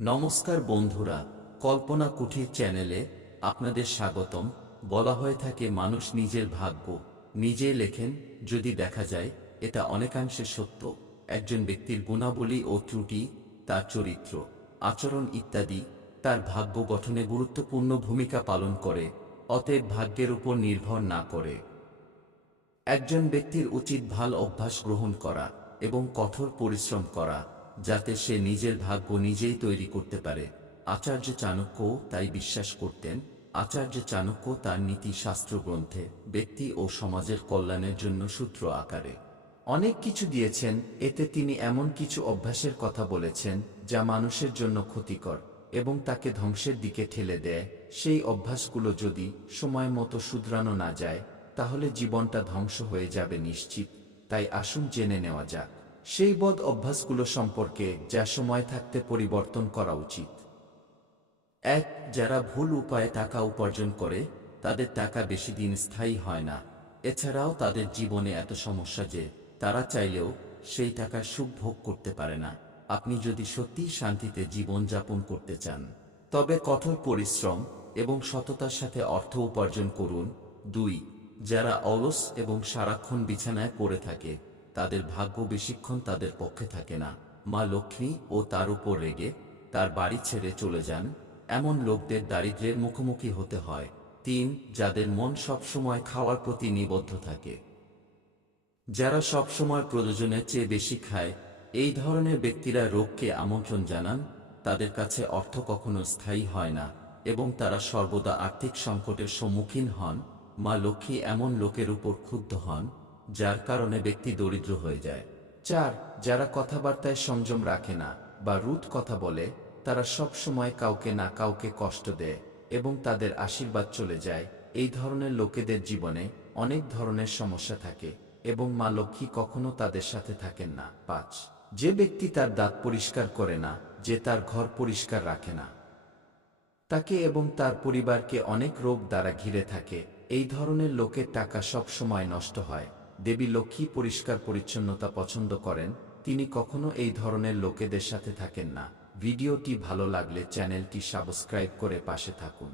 নমস্কার বন্ধুরা, কল্পনা কুঠির চ্যানেলে আপনাদের স্বাগতম। বলা হয়ে থাকে মানুষ নিজের ভাগ্য নিজেই লেখেন। যদি দেখা যায় এটা অনেকাংশে সত্য। একজন ব্যক্তির গুণাবলী ও ত্রুটি, তার চরিত্র, আচরণ ইত্যাদি তার ভাগ্য গঠনে গুরুত্বপূর্ণ ভূমিকা পালন করে, অতএব ভাগ্যের উপর নির্ভর না করে। একজন ব্যক্তির উচিত ভালো অভ্যাস গ্রহণ করা এবং কঠোর পরিশ্রম করা, যাতে সে নিজের ভাগ্য নিজেই তৈরি করতে পারে। আচার্য চাণক্যও তাই বিশ্বাস করতেন। আচার্য চাণক্য তার নীতি শাস্ত্র গ্রন্থে ব্যক্তি ও সমাজের কল্যাণের জন্য সূত্র আকারে অনেক কিছু দিয়েছেন। এতে তিনি এমন কিছু অভ্যাসের কথা বলেছেন যা মানুষের জন্য ক্ষতিকর এবং তাকে ধ্বংসের দিকে ঠেলে দেয়। সেই অভ্যাসগুলো যদি সময় মতো শুধরানো না যায়, তাহলে জীবনটা ধ্বংস হয়ে যাবে নিশ্চিত। তাই আসুন জেনে নেওয়া যাক সেই বদ অভ্যাসগুলো সম্পর্কে, যা সময় থাকতে পরিবর্তন করা উচিত। ১. যারা ভুল উপায়ে টাকা উপার্জন করে, তাদের টাকা বেশি দিন স্থায়ী হয় না। এছাড়াও তাদের জীবনে এত সমস্যা যে তারা চাইলেও সেই টাকার সুখ ভোগ করতে পারে না। আপনি যদি সত্যিই শান্তিতে জীবন যাপন করতে চান, তবে কঠোর পরিশ্রম এবং সততার সাথে অর্থ উপার্জন করুন। ২. যারা অলস এবং সারাক্ষণ বিছানায় পড়ে থাকে, তাদের ভাগ্য বেশিক্ষণ তাদের পক্ষে থাকে না। মা লক্ষ্মী ও তার উপর রেগে তার বাড়ি ছেড়ে চলে যান। এমন লোকদের দারিদ্র্যের মুখোমুখি হতে হয়। ৩. যাদের মন সবসময় খাওয়ার প্রতি নিবদ্ধ থাকে, যারা সবসময় প্রয়োজনের চেয়ে বেশি খায়, এই ধরনের ব্যক্তিরা রোগকে আমন্ত্রণ জানান। তাদের কাছে অর্থ কখনো স্থায়ী হয় না এবং তারা সর্বদা আর্থিক সংকটের সম্মুখীন হন। মা লক্ষ্মী এমন লোকের উপর ক্ষুব্ধ হন, যার কারণে ব্যক্তি দরিদ্র হয়ে যায়। ৪. যারা কথাবার্তায় সংযম রাখে না বা রুট কথা বলে, তারা সব সময় কাউকে না কাউকে কষ্ট দেয় এবং তাদের আশীর্বাদ চলে যায়। এই ধরনের লোকেদের জীবনে অনেক ধরনের সমস্যা থাকে এবং মা লক্ষ্মী কখনো তাদের সাথে থাকেন না। ৫. যে ব্যক্তি তার দাঁত পরিষ্কার করে না, যে তার ঘর পরিষ্কার রাখে না, তাকে এবং তার পরিবারকে অনেক রোগ দ্বারা ঘিরে থাকে। এই ধরনের লোকের টাকা সব সময় নষ্ট হয়। দেবী লক্ষ্মী পরিষ্কার পরিচ্ছন্নতা পছন্দ করেন। তিনি কখনো এই ধরনের লোকেদের সাথে থাকেন না। ভিডিওটি ভালো লাগলে চ্যানেলটি সাবস্ক্রাইব করে পাশে থাকুন।